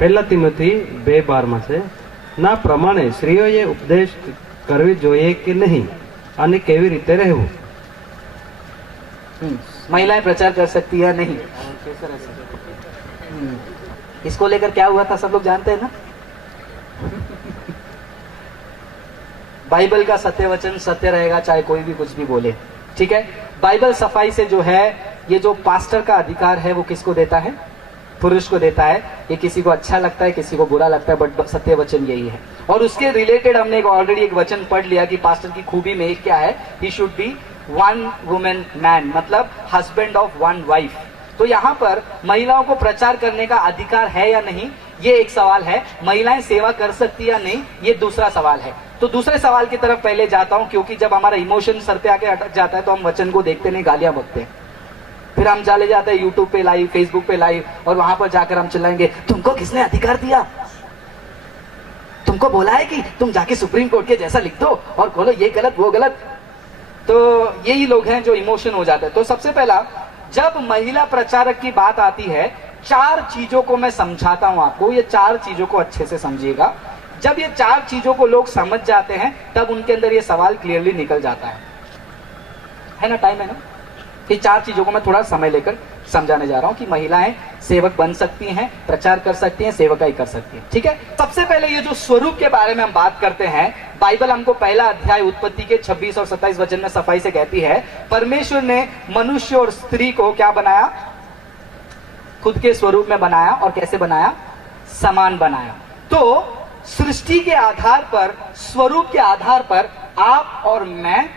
પહેલા તિમોથી 2:12 છે ના પ્રમાણે સ્ત્રીઓએ ઉપદેશ કરવી જોઈએ કે નહીં અને કેવી રીતે રહેવું. महिलाएं प्रचार कर सकती है नहीं, इसको लेकर क्या हुआ था सब लोग जानते हैं ना. बाइबल का सत्य वचन सत्य रहेगा चाहे कोई भी कुछ भी बोले. ठीक है, बाइबल सफाई से जो है ये जो पास्टर का अधिकार है वो किसको देता है? पुरुष को देता है. ये किसी को अच्छा लगता है किसी को बुरा लगता है, बट सत्य वचन यही है. और उसके रिलेटेड हमने ऑलरेडी एक वचन पढ़ लिया कि पास्टर की खूबी में क्या है, he should be one women man, मतलब हस्बैंड ऑफ वन वाइफ. तो यहाँ पर महिलाओं को प्रचार करने का अधिकार है या नहीं, ये एक सवाल है. महिलाएं सेवा कर सकती या नहीं, ये दूसरा सवाल है. तो दूसरे सवाल की तरफ पहले जाता हूं, क्योंकि जब हमारा इमोशन सर पे आके अटक जाता है तो हम वचन को देखते नहीं, गालियां बकते हैं. फिर हम चले जाते हैं यूट्यूब पे लाइव, फेसबुक पे लाइव, और वहां पर जाकर हम चिल्लाएंगे तुमको किसने अधिकार दिया, तुमको बोला है कि तुम जाके सुप्रीम कोर्ट के जैसा लिख दो और बोलो ये गलत वो गलत. तो यही लोग हैं जो इमोशन हो जाते हैं. तो सबसे पहला, जब महिला प्रचारक की बात आती है, 4 चीजों को मैं समझाता हूं आपको. ये 4 चीजों को अच्छे से समझिएगा. जब ये 4 चीजों को लोग समझ जाते हैं तब उनके अंदर ये सवाल क्लियरली निकल जाता है ना. टाइम है ना. ये 4 चीजों को मैं थोड़ा समय लेकर समझाने जा रहा हूं कि महिलाएं सेवक बन सकती हैं, प्रचार कर सकती हैं, सेवकाई कर सकती हैं. ठीक है, सबसे पहले ये जो स्वरूप के बारे में हम बात करते हैं, बाइबल हमको पहला अध्याय उत्पत्ति के 26 और 27 वचन में सफाई से कहती है, परमेश्वर ने मनुष्य और स्त्री को क्या बनाया? खुद के स्वरूप में बनाया. और कैसे बनाया? समान बनाया. तो सृष्टि के आधार पर, स्वरूप के आधार पर आप और मैं,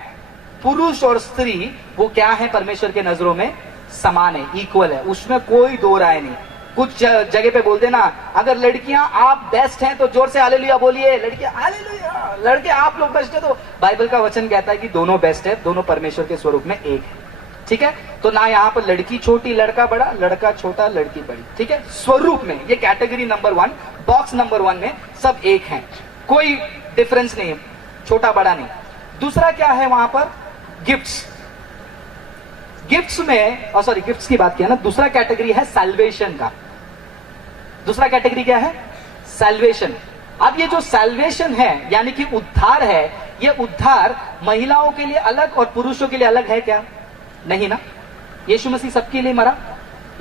पुरुष और स्त्री, वो क्या है परमेश्वर के नजरों में? समान है, इक्वल है. उसमें कोई दो राय नहीं. कुछ जगह पे बोलते ना, अगर लड़कियां आप बेस्ट हैं तो जोर से हालेलुया बोलिए, लड़कियां हालेलुया, लड़के आप लोग बेस्ट है. तो बाइबल का वचन कहता है कि दोनों बेस्ट है, दोनों परमेश्वर के स्वरूप में एक है. ठीक है, तो ना यहाँ पर लड़की छोटी लड़का बड़ा, लड़का छोटा लड़की बड़ी. ठीक है, स्वरूप में ये कैटेगरी नंबर 1, बॉक्स नंबर 1 में सब एक हैं, कोई डिफरेंस नहीं है, छोटा बड़ा नहीं. दूसरा क्या है वहां पर? गिफ्ट्स. गिफ्ट्स में, सॉरी गिफ्ट्स की बात किया ना. दूसरा कैटेगरी है सैल्वेशन का. दूसरा कैटेगरी क्या है? सैल्वेशन. अब ये जो सैल्वेशन है यानी कि उद्धार है, ये उद्धार महिलाओं के लिए अलग और पुरुषों के लिए अलग है क्या? नहीं ना. यीशु मसीह सबके लिए मरा,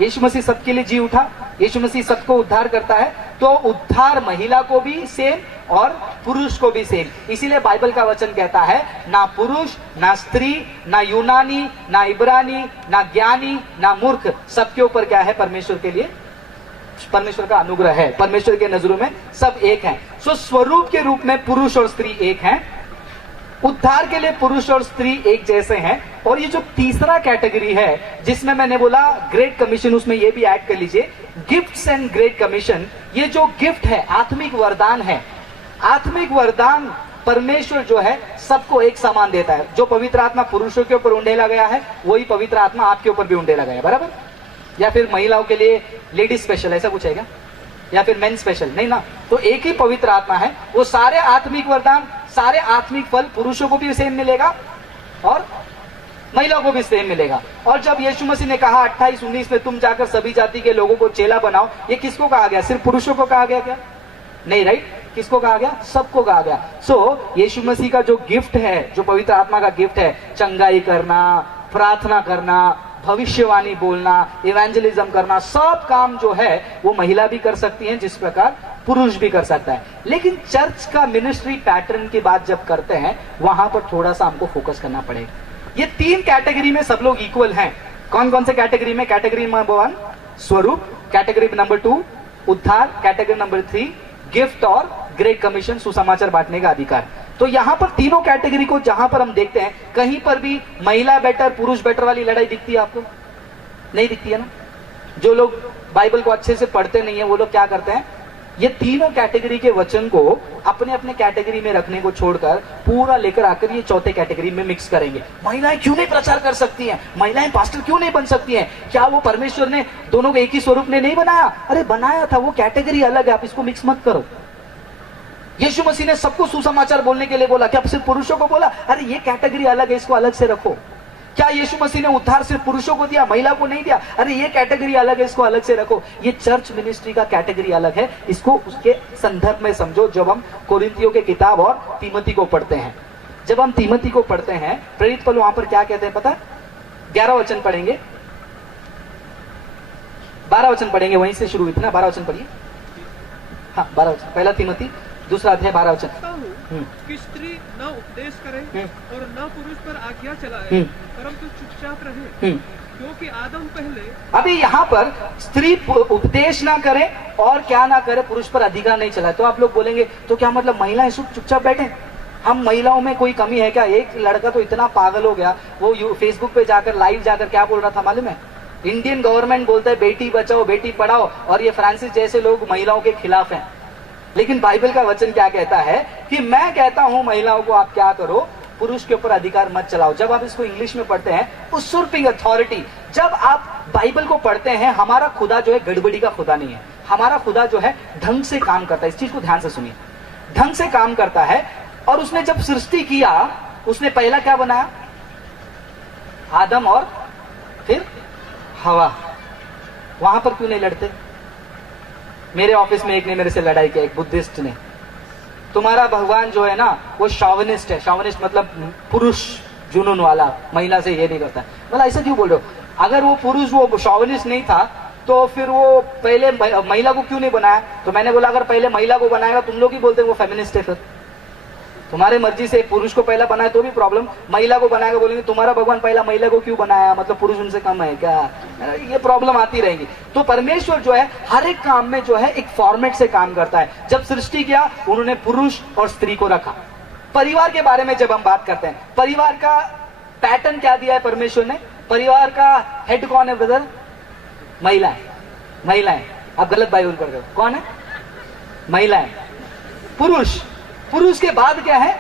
यीशु मसीह सबके लिए जी उठा, यीशु मसीह सबको उद्धार करता है. तो उद्धार महिला को भी सेम और पुरुष को भी सेम. इसीलिए बाइबल का वचन कहता है, ना पुरुष ना स्त्री, ना यूनानी ना इब्रानी, ना ज्ञानी ना मूर्ख, सबके ऊपर क्या है? परमेश्वर के लिए परमेश्वर का अनुग्रह है. परमेश्वर के नजरों में सब एक हैं. सो स्वरूप के रूप में पुरुष और स्त्री एक हैं, उद्धार के लिए पुरुष और स्त्री एक जैसे हैं. और ये जो तीसरा कैटेगरी है जिसमें मैंने बोला ग्रेट कमीशन, उसमें ये भी ऐड कर लीजिए, गिफ्ट्स एंड ग्रेट कमीशन. ये जो गिफ्ट है, आत्मिक वरदान है. आत्मिक वरदान परमेश्वर जो है सबको एक समान देता है. जो पवित्र आत्मा पुरुषों के ऊपर उंडेला गया है, वही पवित्र आत्मा आपके ऊपर भी उंडेला गया है. बराबर? या फिर महिलाओं के लिए लेडीज स्पेशल, ऐसा कुछ है क्या? या फिर मेन स्पेशल? नहीं ना. तो एक ही पवित्र आत्मा है. वो सारे आत्मिक वरदान, सारे आत्मिक फल पुरुषों को भी सेम मिलेगा और महिलाओं को भी सेम मिलेगा. और जब यीशु मसीह ने कहा 28-19 में, तुम जाकर सभी जाति के लोगों को चेला बनाओ, ये किसको कहा गया? सिर्फ पुरुषों को कहा गया क्या? नहीं, राइट. किसको कहा गया? सबको कहा गया. सो यीशु मसीह का जो गिफ्ट है, जो पवित्र आत्मा का गिफ्ट है, चंगाई करना, प्रार्थना करना, भविष्यवाणी बोलना, इवेंजलिज्म करना, सब काम जो है वो महिला भी कर सकती है जिस प्रकार पुरुष भी कर सकता है. लेकिन चर्च का मिनिस्ट्री पैटर्न की बात जब करते हैं, वहां पर थोड़ा सा हमको फोकस करना पड़ेगा. ये 3 कैटेगरी में सब लोग इक्वल हैं. कौन कौन से कैटेगरी में? कैटेगरी नंबर 1 स्वरूप, कैटेगरी नंबर 2 उद्धार, कैटेगरी नंबर 3 गिफ्ट और ग्रेट कमीशन, सुसमाचार बांटने का अधिकार. तो यहां पर तीनों कैटेगरी को जहां पर हम देखते हैं, कहीं पर भी महिला बेटर पुरुष बेटर वाली लड़ाई दिखती है आपको? नहीं दिखती है ना. जो लोग बाइबल को अच्छे से पढ़ते नहीं है वो लोग क्या करते हैं, ये तीनों कैटेगरी के वचन को अपने अपने कैटेगरी में रखने को छोड़कर पूरा लेकर आकर ये चौथे कैटेगरी में मिक्स करेंगे. महिलाएं क्यों नहीं प्रचार कर सकती हैं? महिलाएं पास्टर क्यों नहीं बन सकती हैं? क्या वो परमेश्वर ने दोनों को एक ही स्वरूप ने नहीं बनाया? अरे बनाया था, वो कैटेगरी अलग है, आप इसको मिक्स मत करो. यीशु मसीह ने सबको सुसमाचार बोलने के लिए बोला, क्या सिर्फ पुरुषों को बोला? अरे ये कैटेगरी अलग है, इसको अलग से रखो. क्या यीशु मसीह ने उद्धार सिर्फ पुरुषों को दिया, महिला को नहीं दिया? अरे ये कैटेगरी अलग है, इसको अलग से रखो। ये चर्च मिनिस्ट्री का कैटेगरी अलग है, इसको उसके संदर्भ में समझो। जब हम कोरिन्थियों के किताब और तीमोथी को पढ़ते हैं, जब हम तीमोथी को पढ़ते हैं, प्रेरित पौलुस वहां पर क्या कहते हैं पता? 11 वचन पढ़ेंगे, 12 वचन पढ़ेंगे, वहीं से शुरू हुई थी ना, 12 वचन पढ़िए। हाँ 12 वचन, पहला तीमोथी 2 अध्याय 12 वचन। कि स्त्री न उपदेश करे और न पुरुष पर आज्ञा चलाए, परंतु चुपचाप रहे, क्योंकि आदम पहले। अभी यहाँ पर स्त्री उपदेश ना करे और क्या ना करे, पुरुष पर अधिकार नहीं चलाए। तो आप लोग बोलेंगे तो क्या मतलब महिलाएं चुपचाप बैठे? हम महिलाओं में कोई कमी है क्या? एक लड़का तो इतना पागल हो गया, वो फेसबुक पे जाकर लाइव जाकर क्या बोल रहा था मालूम है? इंडियन गवर्नमेंट बोलता है बेटी बचाओ बेटी पढ़ाओ, और ये फ्रांसिस जैसे लोग महिलाओं के खिलाफ हैं। लेकिन बाइबल का वचन क्या कहता है कि मैं कहता हूं महिलाओं को आप क्या करो, पुरुष के ऊपर अधिकार मत चलाओ। जब आप इसको इंग्लिश में पढ़ते हैं, उsurping अथॉरिटी, जब आप बाइबल को पढ़ते हैं, हमारा खुदा जो है गड़बड़ी का खुदा नहीं है, हमारा खुदा जो है ढंग से काम करता है। इस चीज को ध्यान से सुनिए, ढंग से काम करता है। और उसने जब सृष्टि किया, उसने पहला क्या बनाया? आदम और फिर हवा। वहां पर क्यों नहीं लड़ते? मेरे ऑफिस में एक ने मेरे से लड़ाई किया, एक बुद्धिस्ट ने, तुम्हारा भगवान जो है ना वो शॉविनिस्ट है। शॉविनिस्ट मतलब पुरुष जुनून वाला, महिला से ये नहीं करता। मतलब ऐसा क्यों बोल रहे हो? अगर वो पुरुष वो शॉविनिस्ट नहीं था तो फिर वो पहले महिला को क्यों नहीं बनाया? तो मैंने बोला अगर पहले महिला को बनाएगा, तुम लोग ही बोलते वो फेमिनिस्ट है। फिर तुम्हारे मर्जी से पुरुष को पहला बनाया तो भी प्रॉब्लम, महिला को बनाएगा बोलेंगे तुम्हारा भगवान पहला महिला को क्यों बनाया, मतलब पुरुष उनसे कम है क्या? ये प्रॉब्लम आती रहेंगी। तो परमेश्वर जो है हर एक काम में जो है एक फॉर्मेट से काम करता है। जब सृष्टि किया, उन्होंने पुरुष और स्त्री को रखा। परिवार के बारे में जब हम बात करते हैं, परिवार का पैटर्न क्या दिया है परमेश्वर ने? परिवार का हेड कौन है ब्रदर? महिलाएं। महिलाएं, आप गलत बाइबल पढ़ रहे हो। कौन है? महिलाएं। पुरुष, पुरुष के बाद क्या है?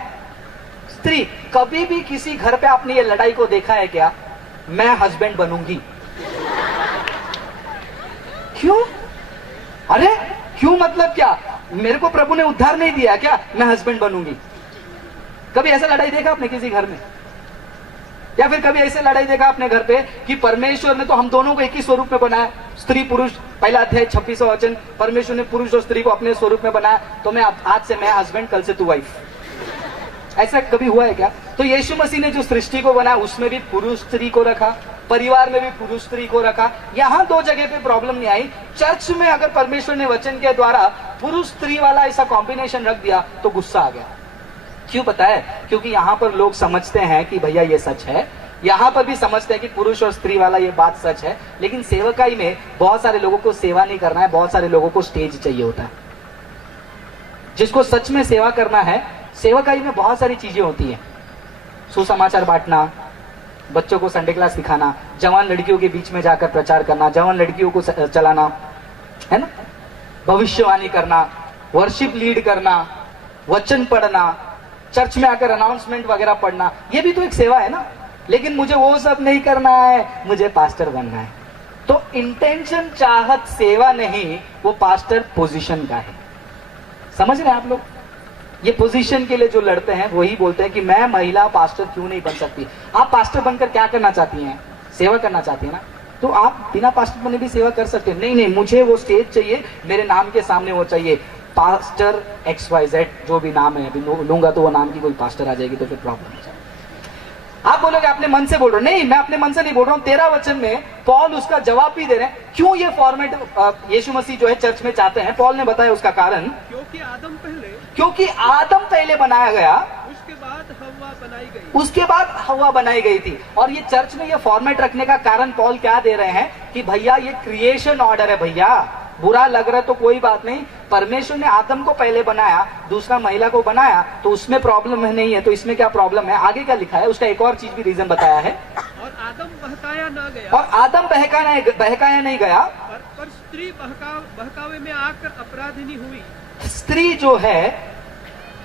स्त्री। कभी भी किसी घर पे आपने ये लड़ाई को देखा है क्या? मैं हस्बैंड बनूंगी। क्यों? अरे क्यों मतलब क्या? मेरे को प्रभु ने उद्धार नहीं दिया क्या मैं हस्बैंड बनूंगी? कभी ऐसा लड़ाई देखा आपने किसी घर में? या फिर कभी ऐसे लड़ाई देखा आपने घर पे कि परमेश्वर ने तो हम दोनों को एक ही स्वरूप में बनाया, स्त्री पुरुष, पहला अध्याय 26वां वचन, परमेश्वर ने पुरुष और स्त्री को अपने स्वरूप में बनाया, तो मैं आज से मैं हस्बैंड, कल से तू वाइफ। ऐसा कभी हुआ है क्या? तो यीशु मसीह ने जो सृष्टि को बनाया उसमें भी पुरुष स्त्री को रखा, परिवार में भी पुरुष स्त्री को रखा। यहां 2 जगह पे प्रॉब्लम नहीं आई। चर्च में अगर परमेश्वर ने वचन के द्वारा पुरुष स्त्री वाला ऐसा कॉम्बिनेशन रख दिया तो गुस्सा आ गया। क्यों पता है? क्योंकि यहां पर लोग समझते हैं कि भैया ये सच है, यहां पर भी समझते हैं कि पुरुष और स्त्री वाला ये बात सच है, लेकिन सेवकाई में बहुत सारे लोगों को सेवा नहीं करना है, बहुत सारे लोगों को स्टेज चाहिए होता है। जिसको सच में सेवा करना है, सेवकाई में बहुत सारी चीजें होती हैं, सुसमाचार बांटना, बच्चों को संडे क्लास सिखाना, जवान लड़कियों के बीच में जाकर प्रचार करना, जवान लड़कियों को चलाना, है ना, भविष्यवाणी करना, वर्शिप लीड करना, वचन पढ़ना, चर्च में आकर अनाउंसमेंट वगैरह पढ़ना, ये भी तो एक सेवा है ना। लेकिन मुझे वो सब नहीं करना है, मुझे पास्टर बनना है। तो इंटेंशन चाहत सेवा नहीं, वो पास्टर पोजीशन का है। समझ रहे हैं आप लोग? ये पोजीशन के लिए जो लड़ते हैं वही बोलते हैं कि मैं महिला पास्टर क्यों नहीं बन सकती। आप पास्टर बनकर क्या करना चाहती हैं? सेवा करना चाहती है ना, तो आप बिना पास्टर बने भी सेवा कर सकते हैं। नहीं नहीं, मुझे वो स्टेज चाहिए, मेरे नाम के सामने वो चाहिए, पास्टर XYZ जो भी नाम है, अभी लूंगा तो वो नाम की कोई पास्टर आ जाएगी तो फिर प्रॉब्लम हो जाएगी। आप बोलोगे अपने मन से बोल रहे हो। नहीं, मैं अपने मन से नहीं बोल रहा हूं। 13 वचन में पॉल उसका जवाब भी दे रहे हैं। क्यों ये फॉर्मेट यीशु मसीह जो है चर्च में चाहते हैं? पॉल ने बताया उसका कारण, क्योंकि आदम पहले बनाया गया, उसके बाद हव्वा बनाई गई, उसके बाद हव्वा बनाई गई थी। और ये चर्च में ये फॉर्मेट रखने का कारण पॉल क्या दे रहे हैं कि भैया ये क्रिएशन ऑर्डर है। भैया बुरा लग रहा है तो कोई बात नहीं, परमेश्वर ने आदम को पहले बनाया, दूसरा महिला को बनाया, तो उसमें प्रॉब्लम नहीं है, तो इसमें क्या प्रॉब्लम है? आगे क्या लिखा है उसका एक और चीज भी रीजन बताया है। और आदम बहकाया न गया, और आदम बहकाया नहीं गया, पर स्त्री बहकावे में आकर अपराधिनी हुई। स्त्री जो है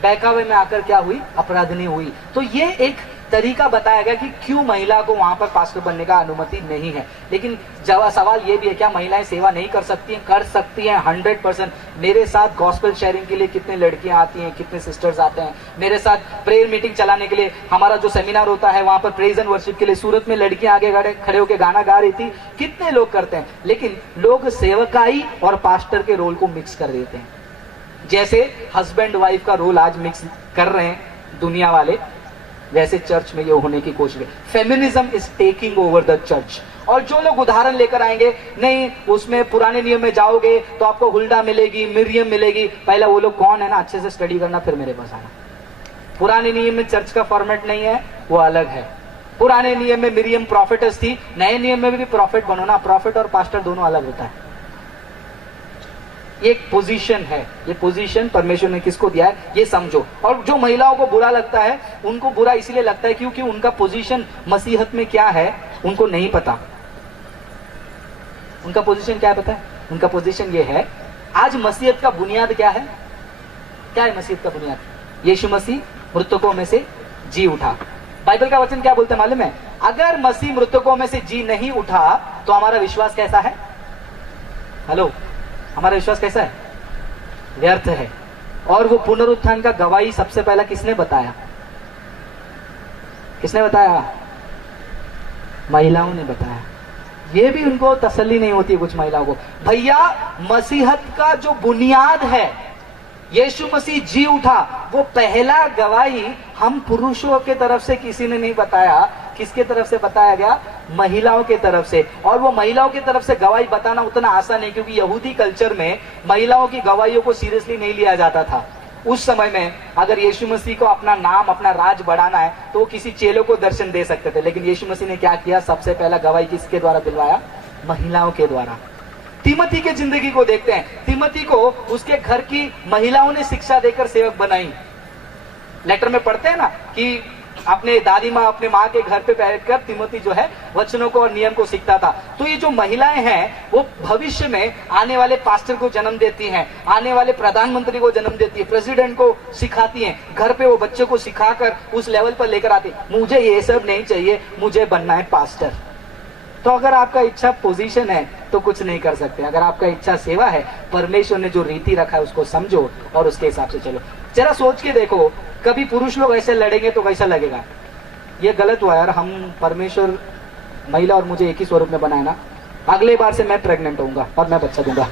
बहकावे में आकर क्या हुई? अपराधिनी हुई। तो ये एक तरीका बताया गया कि क्यों महिला को वहां पर पास्टर बनने का अनुमति नहीं है। लेकिन जब सवाल ये भी है, क्या महिलाएं सेवा नहीं कर सकती हैं? कर सकती हैं 100%। मेरे साथ गॉस्पेल शेयरिंग के लिए कितने लड़कियां आती हैं, कितने सिस्टर्स आते हैं मेरे साथ प्रेयर मीटिंग चलाने के लिए। हमारा जो सेमिनार होता है वहां पर प्रेज एंड वर्शिप के लिए सूरत में लड़कियां आगे खड़े होकर गाना गा रही थी, कितने लोग करते हैं। लेकिन लोग सेवकाई और पास्टर के रोल को मिक्स कर देते हैं, जैसे हस्बैंड वाइफ का रोल आज मिक्स कर रहे हैं दुनिया वाले, वैसे चर्च में ये होने की कोशिश है। Feminism is taking over the church. और जो लोग उदाहरण लेकर आएंगे, नहीं उसमें पुराने नियम में जाओगे तो आपको हुल्डा मिलेगी, मिरियम मिलेगी, पहले वो लोग कौन है ना अच्छे से स्टडी करना, फिर मेरे पास आना। पुराने नियम में चर्च का फॉर्मेट नहीं है, वो अलग है। पुराने नियम में मिरियम प्रॉफिटस थी, नए नियम में भी प्रॉफिट बनो ना। प्रॉफिट और पास्टर दोनों अलग होता है। ये एक पोजीशन है, ये पोजीशन परमेश्वर ने किसको दिया है ये समझो। और जो महिलाओं को बुरा लगता है, उनको बुरा इसलिए लगता है क्योंकि उनका पोजीशन मसीहत में क्या है उनको नहीं पता। उनका पोजीशन क्या है पता है? उनका पोजीशन ये है, आज मसीहत का बुनियाद क्या है? क्या है मसीहत का बुनियाद? यीशु मसीह मृतकों में से जी उठा। बाइबल का वचन क्या बोलते हैं मालूम है? अगर मसीह मृतकों में से जी नहीं उठा तो हमारा विश्वास कैसा है? हेलो, हमारा विश्वास कैसा है? व्यर्थ है। और वो पुनरुत्थान का गवाही सबसे पहला किसने बताया? किसने बताया? महिलाओं ने बताया। ये भी उनको तसल्ली नहीं होती है कुछ महिलाओं को। भैया, मसीहत का जो बुनियाद है, यीशु मसीह जी उठा, वो पहला गवाही हम पुरुषों के तरफ से किसी ने नहीं बताया। किसके तरफ से बताया गया? महिलाओं के तरफ से। और वो महिलाओं की तरफ से गवाही बताना उतना आसान नहीं, क्योंकि यहूदी कल्चर में महिलाओं की गवाहियों को सीरियसली नहीं लिया जाता था। उस समय में अगर यीशु मसीह को अपना नाम, अपना राज बढ़ाना है तो वो किसी चेलों को दर्शन दे सकते थे। लेकिन यीशु मसीह ने क्या किया? सबसे पहला गवाही किसके द्वारा दिलवाया? महिलाओं के द्वारा। तिमोथी के जिंदगी को देखते हैं। तिमोथी को उसके घर की महिलाओं ने शिक्षा देकर सेवक बनाई। लेटर में पढ़ते हैं ना कि अपने दादी माँ, अपने माँ के घर पे बैठकर तिमोथी जो है वचनों को और नियम को सीखता था। तो ये जो महिलाएं हैं वो भविष्य में आने वाले पास्टर को जन्म देती हैं, आने वाले प्रधानमंत्री को जन्म देती है, प्रेसिडेंट को सिखाती हैं। घर पे वो बच्चों को सिखाकर उस लेवल पर लेकर आती। मुझे ये सब नहीं चाहिए, मुझे बनना है पास्टर। तो अगर आपका इच्छा पोजीशन है तो कुछ नहीं कर सकते। अगर आपका इच्छा सेवा है, परमेश्वर ने जो रीति रखा है उसको समझो और उसके हिसाब से चलो। जरा सोच के देखो, कभी पुरुष लोग ऐसे लड़ेंगे तो कैसा लगेगा? ये गलत हुआ यार, हम परमेश्वर महिला और मुझे एक ही स्वरूप में बनाए ना। अगले बार से मैं प्रेग्नेंट होऊंगा और मैं बच्चा दूंगा।